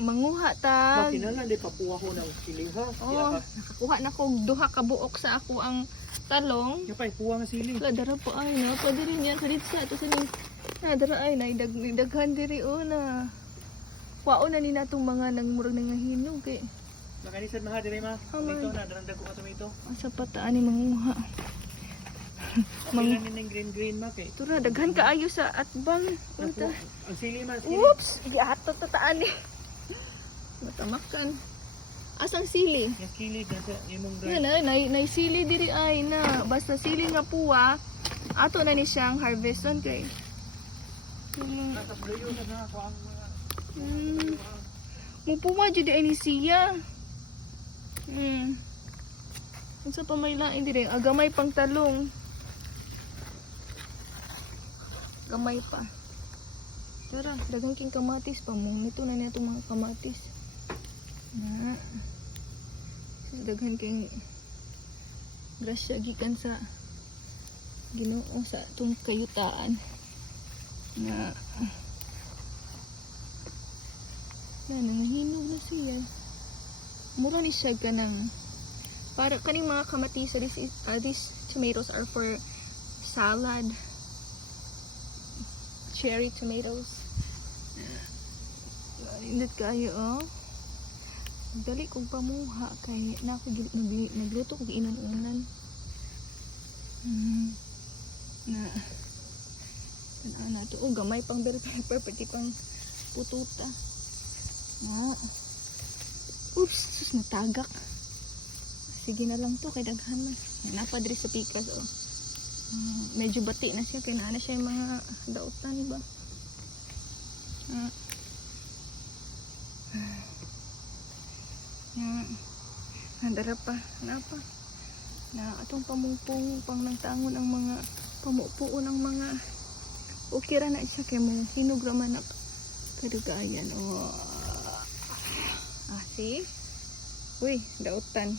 manguha ta. Makinala di papuwa ko ng sili ha. Oh, nakakuha na ko duha ka buok sa ako ang talong. Yapay puwa nga sili. Wala dara po ay na. Pwede rin yan sa ditsa to sa ni. Na dara ay na daghan diri na. Wao na ni natong mga nangmurag nga hinog kay. Nakanisan maha dire ma. Tomato na darang dagko ka tomato. Asa pataan ni manguha. Mangilan ni green ma kay. Tura daghan kaayo sa atbang. Unta. Ang sili man sili. Oops, giato tataan ni. Matamakan. Asang sili? Yung kilid na sa imong Yan na sili diri ay na. Basta sili nga puwa, ato na ni siyang harveston kay. Nakasluyo na ako ang mga Mupuwa jud ay ni siya. Unsa pa may lain diri? Agamay pang talong. Gamay pa. Tara, daghang king kamatis pa mo. Nito na niya itong mga kamatis. Na. Daghan king grasya gikan sa Ginoo sa itong kayutaan. Na. Nananginog na siya. Mura ni siya ganang. Para kaning mga kamatis, these tomatoes are for salad. Cherry tomatoes. Indot kayo, oh. Dali kong pamuha kay nagluto kong inan-unan. Na to, oh, gamay pang bell pepper, pati pang pututa. Oops, sus, natagak. Sige na lang to, kay daghan man. Napadri sa pikas, oh. Medyo bati na siya, kaya na siya yung mga dautan ba. Handara pa, napa. Na atong pamupong pang nagtangon ang mga pamupuon ang mga ukira na siya kay mo hinog raman na kadugayan. Oh. See? Uy, dautan.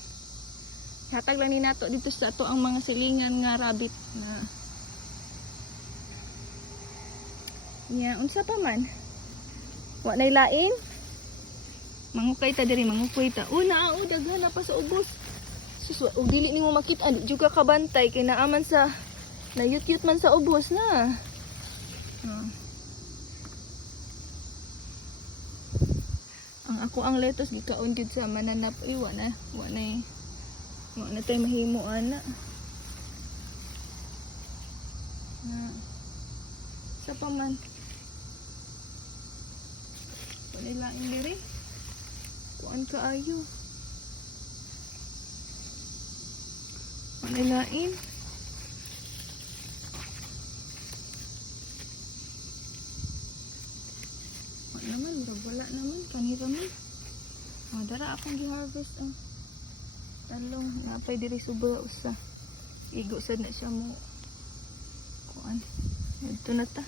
Hatag lang ni nato dito sa ato ang mga silingan nga rabbit na. Nya, unsa pa man? Wa nay lain? Mangukay ta diri, mangukay ta. Una, daghan na pa sa ubos. Sus, og dili nimo makita, di juga kabantay kay naaman sa nayut-yut man sa ubos na. Ang ako ang lettuce gikaon gid sa mananap wa na tay mahimo ana. Sa paman. Wala lain diri. Kuan kaayo. Wala lain. Wala naman, kanira man. Dara akong gi-harvest ang talong. Napay diri sobra usa. Igo sad na siya mo. Kuan. Ito na ta.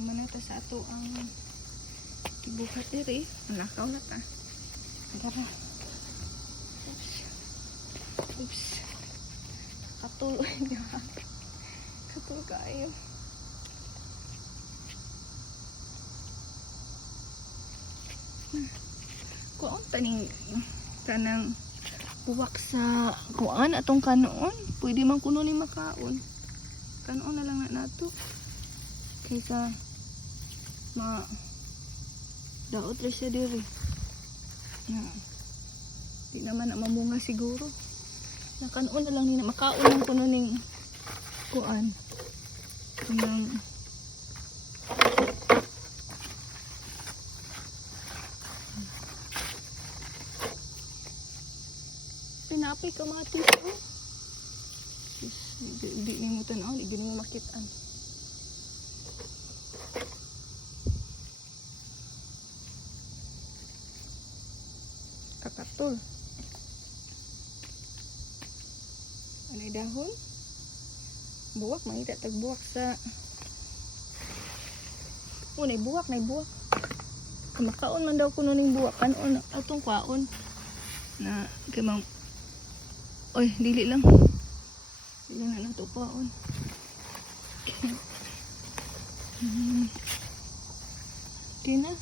Manata sa ato ang ibuhat diri. Nakaw na ta. Dara. Oops. Katuloy niya. Katul kayo. Kuan taning kanang buwak sa kuan atong kanon, pwede man kuno ni makaon. Kanon na lang na nato. Kaysa daot ra siya diri. Di naman na mamunga siguro. Na kanon na lang ni makaon ng kuno ning kuan. Kanang pinapay kamatis ko. Di ni mo tanaw, di mo makitaan. Kakatol. Anay dahon? Buwak, mangita tagbuwak sa nay buwak. Kumakaon man daw kuno ning buwak. Ano atong kaon na kay mang oy, dili lang. Dili na lang ito paon. Di na.